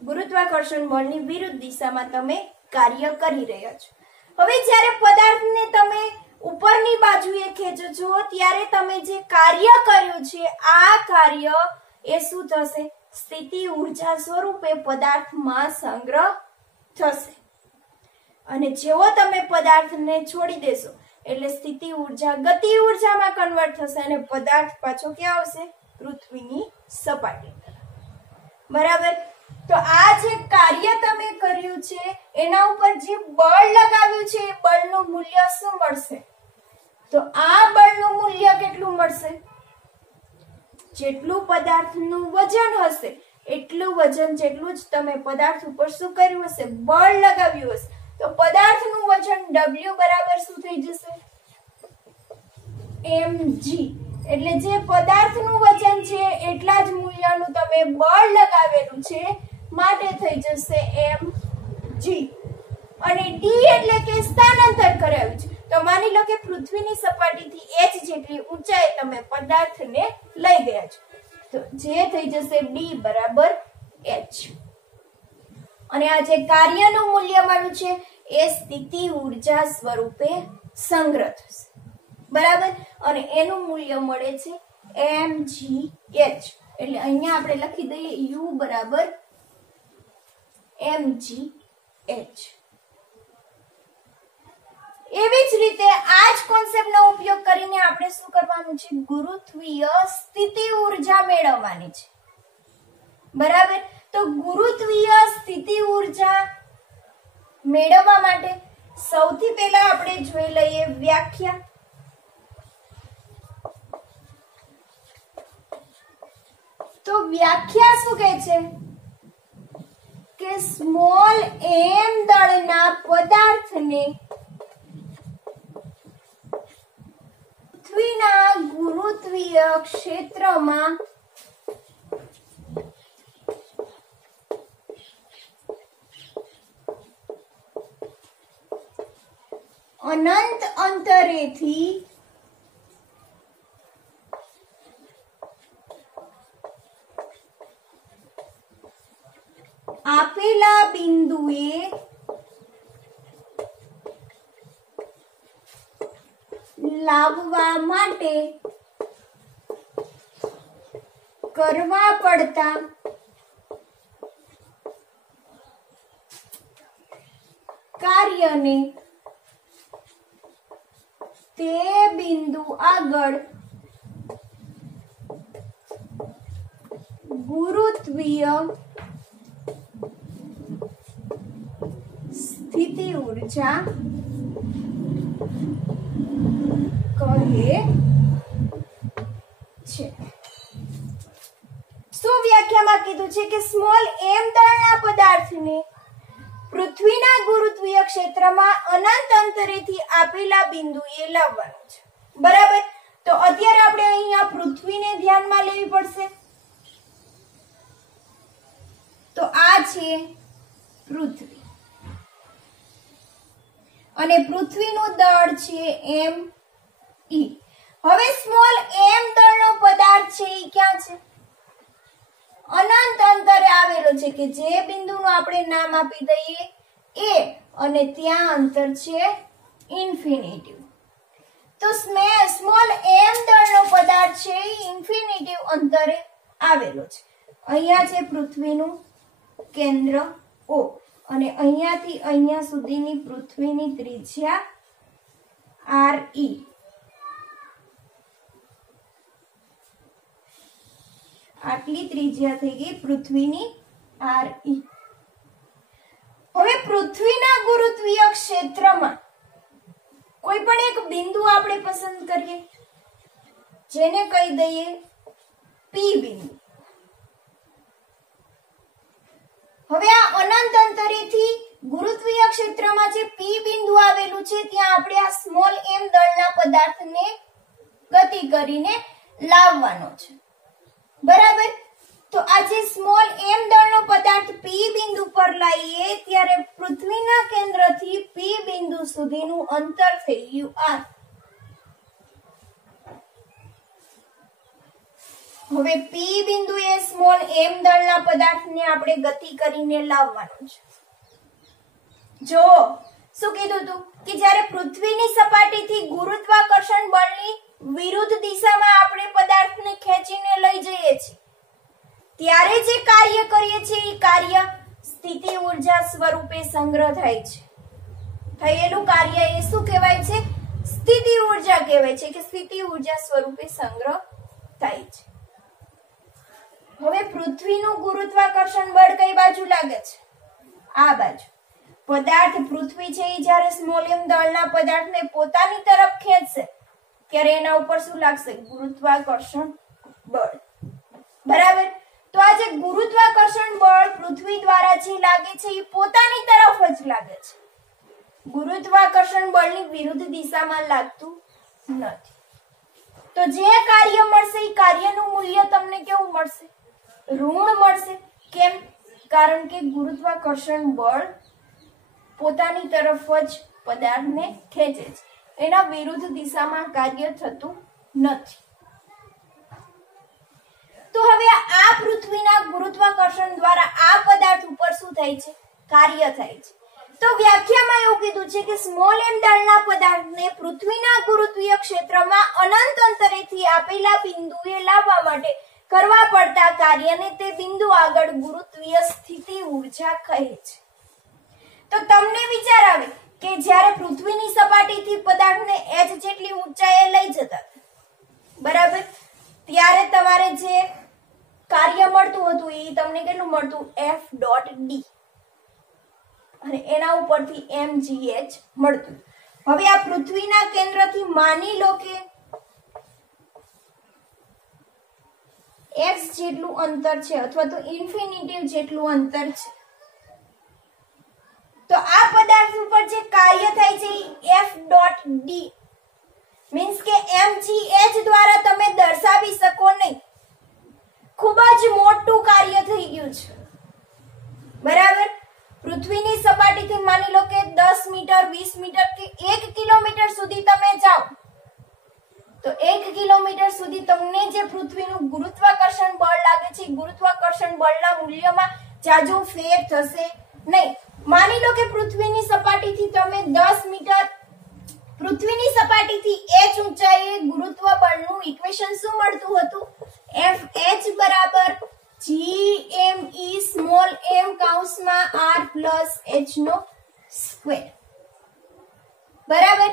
ગુરુત્વાકર્ષણ બળની વિરુદ્ધ દિશામાં તમે કાર્ય કરી રહ્યા છો. હવે જ્યારે પદાર્થને તમે ઉપરની બાજુએ ખેંચો છો ત્યારે તમે જે કાર્ય કર્યું છે આ કાર્ય એ શું થશે? સ્થિતિ ઉર્જા સ્વરૂપે પદાર્થમાં સંગ્રહ થશે. અને જેવો તમે પદાર્થને છોડી દેશો એટલે સ્થિતિ ઉર્જા ગતિ ઉર્જામાં કન્વર્ટ થશે અને પદાર્થ પાછો ક્યાં આવશે? પૃથ્વીની સપાટી, બરાબર. તો આ જે કાર્ય તમે કર્યું છે એના ઉપર જે બળ લગાવ્યું છે એ બળનું મૂલ્ય શું મળશે? તો આ બળનું મૂલ્ય કેટલું મળશે? જેટલું પદાર્થનું વજન હશે એટલું વજન જેટલું જ તમે પદાર્થ ઉપર શું કર્યું હશે? બળ લગાવ્યું હશે. તો પદાર્થનું વજન W બરાબર શું થઈ જશે? mg. એટલે જે પદાર્થનું વજન છે એટલા જ મૂલ્યનું તમે બળ લગાવેલું છે માટે થઈ જશે mg. અને d એટલે કે સ્થાનાંતર કરાવ્યું છે. તો માની લો કે પૃથ્વીની સપાટીથી h જેટલી ઊંચાઈ તમે પદાર્થને લઈ ગયા છો તો જે થઈ જશે d બરાબર h. અને આ જે કાર્યનું મૂલ્ય મળ્યું છે એ સ્થિતિ ઉર્જા સ્વરૂપે સંગ્રહ થશે, બરાબર. અને એનું મૂલ્ય મળે છે mgh. એટલે અહીંયા આપણે લખી દઈએ u બરાબર mgh. એવી જ રીતે આ જ કોન્સેપ્ટનો ઉપયોગ કરીને આપણે શું કરવાનું છે? ગુરુત્વીય સ્થિતિ ઉર્જા મેળવવાની છે, બરાબર. તો ગુરુત્વીય સ્થિતિ ઉર્જા મેળવવા માટે સૌથી પહેલા આપણે જોઈ લઈએ વ્યાખ્યા. તો વ્યાખ્યા શું કહે છે? કે સ્મોલ m દળના પદાર્થને પૃથ્વીના ગુરુત્વીય ક્ષેત્રમાં અનંત અંતરેથી આપેલા બિંદુએ લાવવા માટે કરવા પડતા કાર્યને તે બિંદુ આગળ ગુરુત્વીય સ્થિતિ ઉર્જા કહે છે. શું વ્યાખ્યામાં કીધું છે કે સ્મોલ m દળના પદાર્થને પૃથ્વીના ગુરુત્વીય ક્ષેત્રમાં અનંત અંતરેથી આપેલા બિંદુએ લાવવાનું છે, બરાબર. તો અત્યારે આપણે અહીંયા પૃથ્વીને ધ્યાનમાં લેવી પડશે. તો આ છે પૃથ્વી અને પૃથ્વીનું દળ છે m e. હવે સ્મોલ m દળનો પદાર્થ છે એ ક્યાં છે? અનંત અંતરે આવેલો છે કે જે બિંદુનું આપણે નામ આપી દઈએ a અને ત્યાં અંતર છે ઇન્ફિનિટિવ. તો સ્મોલ m દળનો પદાર્થ છે એ ઇન્ફિનિટિવ અંતરે આવેલો છે. અહીંયા છે પૃથ્વીનું કેન્દ્ર O અને અહીંયાથી અહીંયા સુધીની પૃથ્વીની ત્રિજ્યા RE. આટલી ત્રિજ્યા થઈ ગઈ પૃથ્વીની RE. હવે પૃથ્વીના ગુરુત્વીય ક્ષેત્રમાં કોઈ પણ એક બિંદુ આપણે પસંદ કરીએ જેને કહી દઈએ P બિંદુ. હવે આ અનંત અંતરેથી ગુરુત્વીય ક્ષેત્રમાં જે P બિંદુ આવેલું છે ત્યાં આપણે આ સ્મોલ m દળના પદાર્થને ગતિ કરીને લાવવાનો છે. બરાબર. તો આ જે સ્મોલ m દળનો પદાર્થ P બિંદુ પર લાવીએ ત્યારે પૃથ્વીના કેન્દ્રથી P બિંદુ સુધીનું અંતર થઈ ગયું r. હવે P બિંદુએ સ્મોલ m દળના પદાર્થને આપણે ગતિ કરીને લાવવાનું છે. જો શું કીધું તું કે જ્યારે પૃથ્વીની સપાટીથી ગુરુત્વાકર્ષણ બળની વિરુદ્ધ દિશામાં આપણે પદાર્થને ખેંચીને લઈ જઈએ છીએ ત્યારે જે કાર્ય કરીએ છીએ એ કાર્ય સ્થિતિ ઊર્જા સ્વરૂપે સંગ્રહ થાય છે. થયેલું કાર્ય એ શું કહેવાય છે? સ્થિતિ ઊર્જા કહેવાય છે કે સ્થિતિ ઊર્જા સ્વરૂપે સંગ્રહ થાય છે. હવે પૃથ્વીનું ગુરુત્વાકર્ષણ બળ કઈ બાજુ લાગે છે? આ બાજુ. પદાર્થ પૃથ્વી છે એ જ્યારે સ્મોલ m દળના પદાર્થને પોતાની તરફ ખેંચશે ત્યારે એના ઉપર શું લાગશે? ગુરુત્વાકર્ષણ બળ. બરાબર. તો આ જે ગુરુત્વાકર્ષણ બળ પૃથ્વી દ્વારા જે લાગે છે એ પોતાની તરફ જ લાગે છે. ગુરુત્વાકર્ષણ બળની વિરુદ્ધ દિશામાં લાગતું નથી. તો જે કાર્ય મળશે એ કાર્યનું મૂલ્ય તમને કેવું મળશે? ઋણ મળશે. કેમ? કારણ કે ગુરુત્વાકર્ષણ બળ પોતાની તરફ જ પદાર્થને ખેંચે છે, એના વિરુદ્ધ દિશામાં કાર્ય થતું નથી. તો હવે આ પૃથ્વીના ગુરુત્વાકર્ષણ દ્વારા આ પદાર્થ ઉપર શું થાય છે? કાર્ય થાય છે. તો વ્યાખ્યામાં એવું કીધું છે કે સ્મોલ m દળના પદાર્થને પૃથ્વીના ગુરુત્વીય ક્ષેત્રમાં અનંત અંતરેથી આપેલા બિંદુએ લાવવા માટે કરવા પડતા કાર્યને તે બિંદુ આગળ ગુરુત્વીય સ્થિતિ ઊર્જા કહે છે. તો તમને વિચાર આવે કે જ્યારે પૃથ્વીની સપાટીથી પદાર્થને h જેટલી ઊંચાઈએ લઈ જતા બરાબર, ત્યારે તમારે જે કાર્ય મળતું હતું એ તમને કેટલું મળતું? F.d અને એના ઉપરથી mgh મળતું. હવે આ પૃથ્વીના કેન્દ્રથી માની લો કે x જેટલું અંતર છે અથવા તો ઇન્ફિનિટિવ જેટલું અંતર છે. તો આ પદાર્થ ઉપર જે કાર્ય થાય છે એ F.d મીન્સ કે mgh દ્વારા તમે દર્શાવી શકો નહીં. ખૂબ જ મોટું કાર્ય થઈ ગયું છે. બરાબર. પૃથ્વીની સપાટીથી માની લો કે 10 મીટર 20 મીટર કે 1 કિલોમીટર સુધી તમે જાઓ તો 1 કિલોમીટર સુધી તમને જે પૃથ્વીનું ગુરુત્વાકર્ષણ બળ લાગે છે ગુરુત્વાકર્ષણ બળના મૂલ્યમાં જાજો ફેર થશે નહીં. માની લો કે પૃથ્વીની સપાટીથી તમે 10 મીટર પૃથ્વીની સપાટીથી h ઊંચાઈએ ગુરુત્વ બળનું ઇક્વેશન શું મળતું હતું? Fh બરાબર gme સ્મોલ m કૌંસમાં r પ્લસ h નો સ્ક્વેર. બરાબર.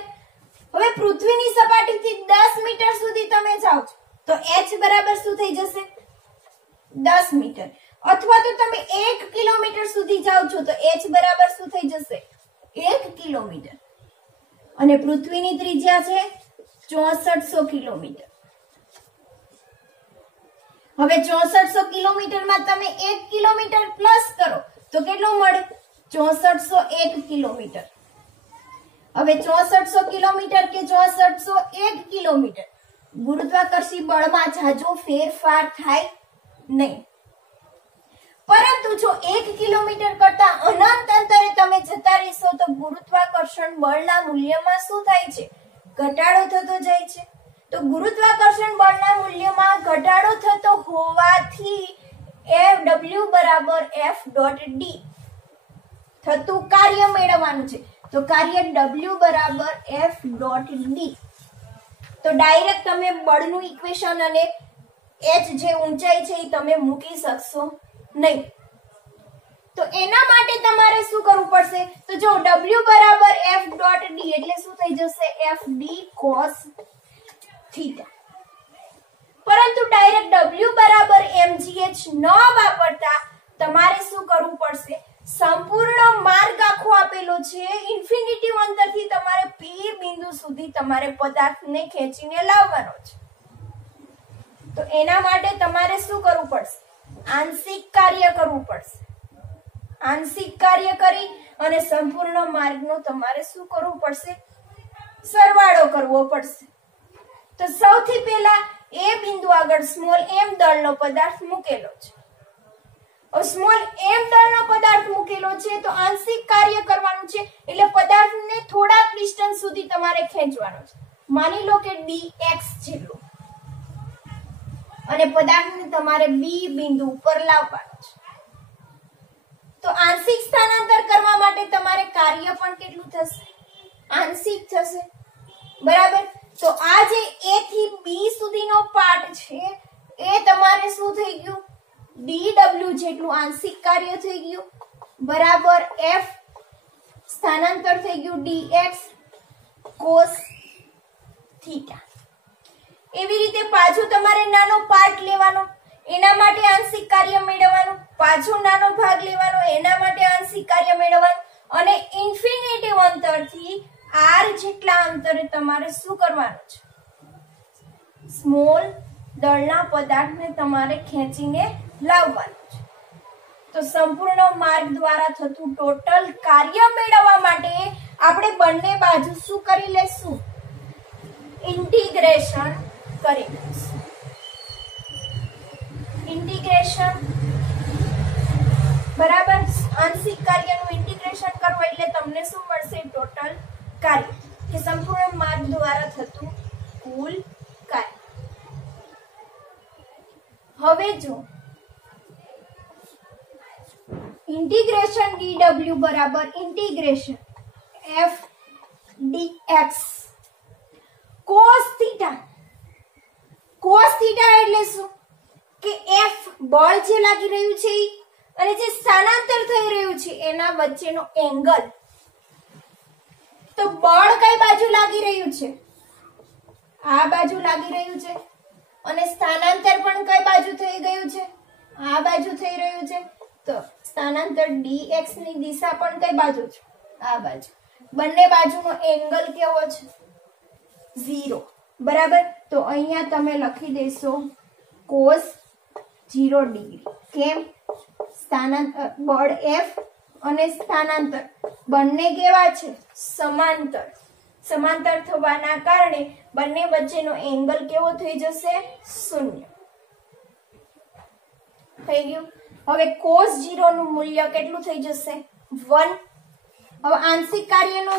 હવે પૃથ્વીની સપાટીથી 10 મીટર સુધી તમે જાઓ છો તો h બરાબર શું થઈ જશે? 10 મીટર. અથવા તો તમે 1 કિલોમીટર સુધી જાઓ છો તો h બરાબર શું થઈ જશે? 1 કિલોમીટર. અને પૃથ્વીની ત્રિજ્યા છે 6400 કિલોમીટર. હવે 6400 કિલોમીટરમાં તમે 1 કિલોમીટર પ્લસ કરો તો કેટલું મળે? 6401 કિલોમીટર. હવે 6400 કિલોમીટર કે 6401 કિલોમીટર ગુરુત્વાકર્ષી બળમાં ઝાઝો ફેરફાર થાય નહીં, પરંતુ જો 1 કિલોમીટર કરતા અનંત અંતરે તમે જતા રહેશો તો ગુરુત્વાકર્ષણ બળના મૂલ્યમાં શું થાય છે? ઘટાડો થતો જાય છે. તો ગુરુત્વાકર્ષણ બળના મૂલ્યમાં ઘટાડો થતો હોવાથી W બરાબર F.D થતું કાર્ય મેળવવાનું છે. તો કાર્ય W બરાબર F.D. તો ડાયરેક્ટ તમે બળનું ઇક્વેશન અને h જે ઊંચાઈ છે એ તમે મૂકી શકશો નહીં. તો એના માટે તમારે શું કરવું પડશે? તો જો W બરાબર F.D એટલે શું થઈ જશે? FD cos theta. પરંતુ ડાયરેક્ટ W બરાબર mgh ન વાપરતા તમારે શું કરવું પડશે? સંપૂર્ણ માર્ગ આખો આપેલો છે, ઇન્ફિનિટી અંતરથી તમારે P બિંદુ સુધી તમારે પદાર્થને ખેંચીને લાવવાનો છે. તો એના માટે તમારે શું કરવું પડશે? આંશિક કાર્ય કરવું પડશે. આંશિક કાર્ય કરી અને સંપૂર્ણ માર્ગનો તમારે શું કરવું પડશે? સરવાળો કરવો પડશે. તો સૌથી પહેલા એ બિંદુ આગળ સ્મોલ m દળનો પદાર્થ મૂકેલો છે. સ્મોલ m દળનો પદાર્થ મૂકેલો છે તો આંશિક કાર્ય કરવાનું છે, એટલે પદાર્થને થોડાક ડિસ્ટન્સ સુધી તમારે ખેંચવાનો છે. માની લો કે dx જેટલું, અને પદાર્થને તમારે B બિંદુ ઉપર લાવવાનો છે. તો આંશિક સ્થાનાંતર કરવા માટે તમારે કાર્ય પણ કેટલું થશે? આંશિક થશે. બરાબર. તો આ જે A થી B સુધીનો પાર્ટ છે એ તમારે શું થઈ ગયું? dw જેટલું આંશિક કાર્ય થઈ ગયું બરાબર F સ્થાનાંતર થઈ ગયું dx cos થીટા. એવી રીતે પાછું તમારે નાનો પાર્ટ લેવાનો, એના માટે આંશિક કાર્ય મેળવવાનું, પાછો નાનો ભાગ લેવાનો, એના માટે આંશિક કાર્ય મેળવવાનું, અને ઇન્ફિનિટી અંતરથી r જેટલા અંતરે તમારે શું કરવાનું છે? સ્મોલ દળના પદાર્થને તમારે ખેંચીને લાવવાનું છે. તો સંપૂર્ણ માર્ગ દ્વારા થતું ટોટલ કાર્ય મેળવવા માટે આપણે બંને બાજુ શું કરી લેશું? ઇન્ટિગ્રેશન કરી લઈશું. ઇન્ટિગ્રેશન બરાબર. આંશિક કાર્યનું ઇન્ટિગ્રેશન કરવું એટલે તમને શું મળશે? ટોટલ કાર્ય, કે સંપૂર્ણ માર્ગ દ્વારા થતું કુલ કાર્ય. હવે જો ઇન્ટિગ્રેશન dw બરાબર integration f dx cos theta. cos theta એટલે શું? કે f બળ જે લાગી રહ્યું છે અને જે સ્થાનાંતર થઈ રહ્યું છે એના વચ્ચેનો એંગલ. તો બળ કઈ બાજુ લાગી રહ્યું છે? આ બાજુ લાગી રહ્યું છે, અને સ્થાનાંતર પણ કઈ બાજુ થઈ ગયું છે? આ બાજુ થઈ રહ્યું છે. તો સ્થાનાંતર dx ની દિશા પણ કઈ બાજુ છે? આ બાજુ. બંને બાજુનો એંગલ કેવો છે? 0. બરાબર. તો અહીંયા તમે લખી દેશો cos 0 ડિગ્રી. કેમ? સ્થાનાંતર બળ F અને સ્થાનાંતર બંને કેવા છે? સમાંતર. સમાંતર થવાના કારણે બંને વચ્ચેનો એંગલ કેવો થઈ જશે? 0 થઈ ગયું. હવે cos 0 નું મૂલ્ય કેટલું થઈ જશે? 1. હવે આંશિક કાર્યનો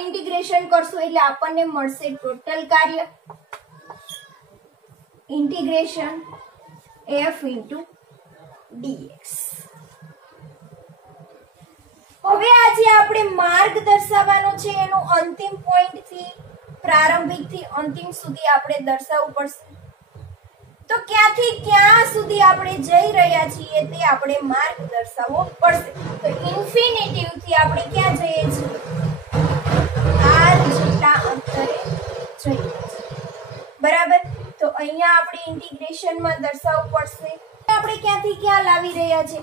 ઇન્ટિગ્રેશન કરશું એટલે આપણને મળશે ટોટલ કાર્ય ઇન્ટિગ્રેશન f into dx. હવે આજે આપણે માર્ગ દર્શાવવાનો છે, એનો અંતિમ પોઈન્ટ થી પ્રારંભિક થી અંતિમ સુધી આપણે દર્શાવવું પડશે. તો ક્યાંથી ક્યાં સુધી આપણે જઈ રહ્યા છીએ તે આપણે માર્ગ દર્શાવવો પડશે. તો ઇન્ફિનિટી થી આપણે ક્યાં જઈએ છીએ? r જેટલા અંતરે જઈએ છીએ. બરાબર. તો અહીંયા આપણે ઇન્ટિગ્રેશનમાં દર્શાવવું પડશે. આપણે ક્યાંથી ક્યાં લાવી રહ્યા છે?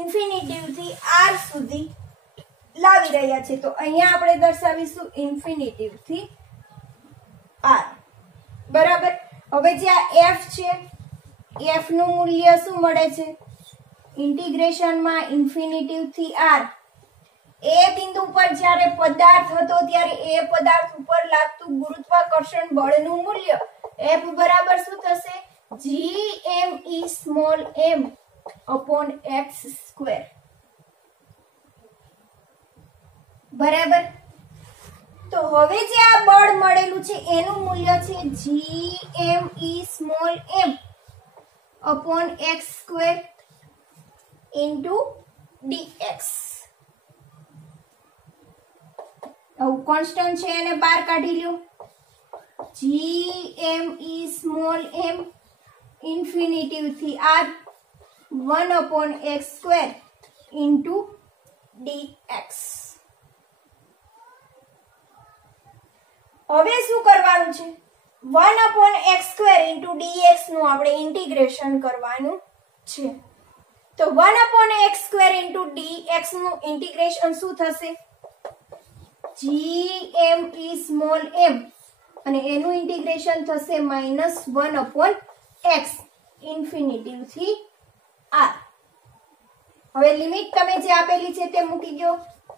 ઇન્ફિનિટી થી r સુધી લાવી રહ્યા છે. તો અહીંયા આપણે દર્શાવીશું ઇન્ફિનિટી થી r. બરાબર. હવે જે આ f છે, f નું મૂલ્ય શું મળે છે? ઇન્ટિગ્રેશનમાં ઇન્ફિનિટી થી r. એ બિંદુ પર જ્યારે પદાર્થ હતો ત્યારે એ પદાર્થ ઉપર લાગતું ગુરુત્વાકર્ષણ બળનું મૂલ્ય F બરાબર શું થશે? GME small m upon x square. બરાબર. તો હવે જે આ બળ મળેલું છે એનું મૂલ્ય છે GME small m upon x square into dx. Constant છે એને બહાર કાઢી લ્યો. GME સ્મોલ m ઇન્ફિનિટિવ થી r 1 upon x square into dx. હવે શું કરવાનું છે? 1 upon x square into dx નું આપણે ઇન્ટિગ્રેશન કરવાનું છે. તો 1 upon x square into dx નું ઇન્ટિગ્રેશન શું થશે? GME સ્મોલ m અને એનું ઇન્ટિગ્રેશન થશે -1 upon x ઇન્ફિનિટિવ થી r. હવે લિમિટ તમે જે આપેલી છે તે મૂકી દો.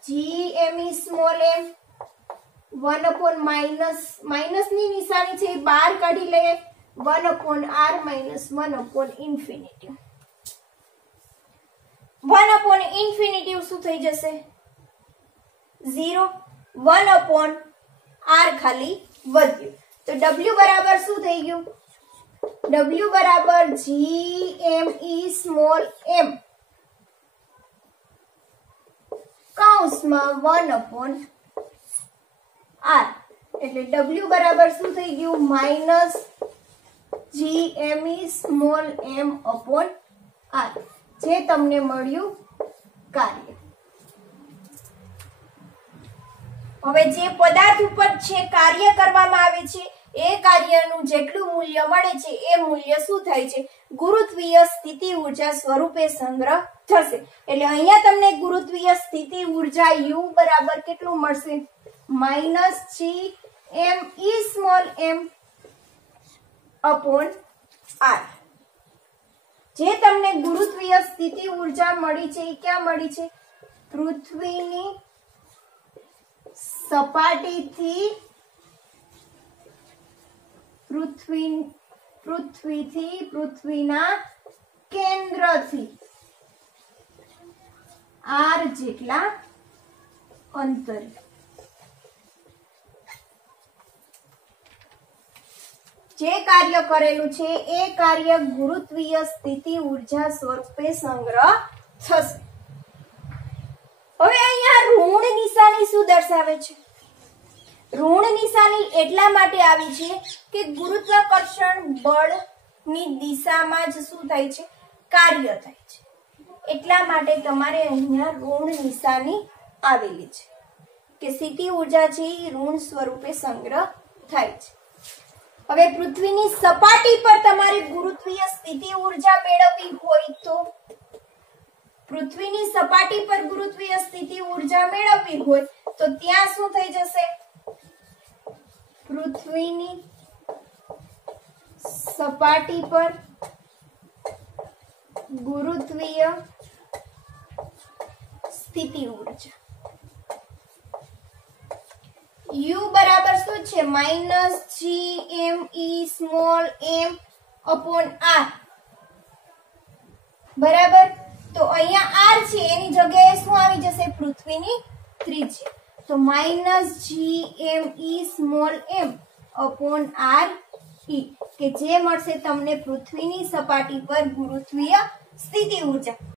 GME small m 1 upon minus ની નિશાની છે એ બહાર કાઢી લઈએ. 1 upon r minus 1 upon infinitive. 1 upon infinitive શું થઈ જશે? 0. 1 upon r ખાલી વધ્યું. તો w બરાબર શું થઈ ગયું? w બરાબર GME સ્મોલ m કૌંસમાં 1 upon r. એટલે w બરાબર શું થઈ ગયું? Minus GME small m upon r. જે તમને મળ્યું કાર્ય. હવે જે પદાર્થ ઉપર છે કાર્ય કરવામાં આવે છે એ કાર્યનું જેટલું મૂલ્ય મળે છે એ મૂલ્ય શું થાય છે? ગુરુત્વીય સ્થિતિ ઊર્જા સ્વરૂપે સંગ્રહ થશે. એટલે અહીંયા તમને ગુરુત્વીય સ્થિતિ ઊર્જા u બરાબર કેટલું મળશે? -GME small m upon r. જે તમને ગુરુત્વીય સ્થિતિ ઊર્જા મળી છે એ ક્યાં મળી છે? પૃથ્વીની સપાટીથી પૃથ્વીના કેન્દ્રથી r જેટલા અંતરે. જે કાર્ય કરેલું છે એ કાર્ય ગુરુત્વીય સ્થિતિ ઊર્જા સ્વરૂપે સંગ્રહ થશે. હવે અહીંયા ઋણ નિશાની શું દર્શાવે છે? ઋણ નિશાની એટલા માટે આવી છે કે ગુરુત્વાકર્ષણ બળની દિશામાં જ શું થાય છે? કાર્ય થાય છે. એટલા માટે તમારે અહીંયા ઋણ નિશાની આવેલી છે કે સ્થિતિ ઊર્જા છે એ ઋણ સ્વરૂપે સંગ્રહ થાય છે. હવે પૃથ્વીની સપાટી પર તમારે ગુરુત્વીય સ્થિતિ ઊર્જા મેળવવી હોય તો પૃથ્વીની સપાટી પર ગુરુત્વીય સ્થિતિ ઊર્જા મેળવવી હોય તો ત્યાં શું થઈ જશે? પૃથ્વીની સપાટી પર ગુરુત્વીય સ્થિતિ ઊર્જા u બરાબર શું છે? -GME small m upon r. બરાબર. તો અહીંયા r છે એની જગ્યાએ શું આવી જશે? પૃથ્વીની ત્રિજ્યા. તો -GME small m upon r e કે જે મળશે તમને પૃથ્વીની સપાટી પર ગુરુત્વીય સ્થિતિ ઊર્જા.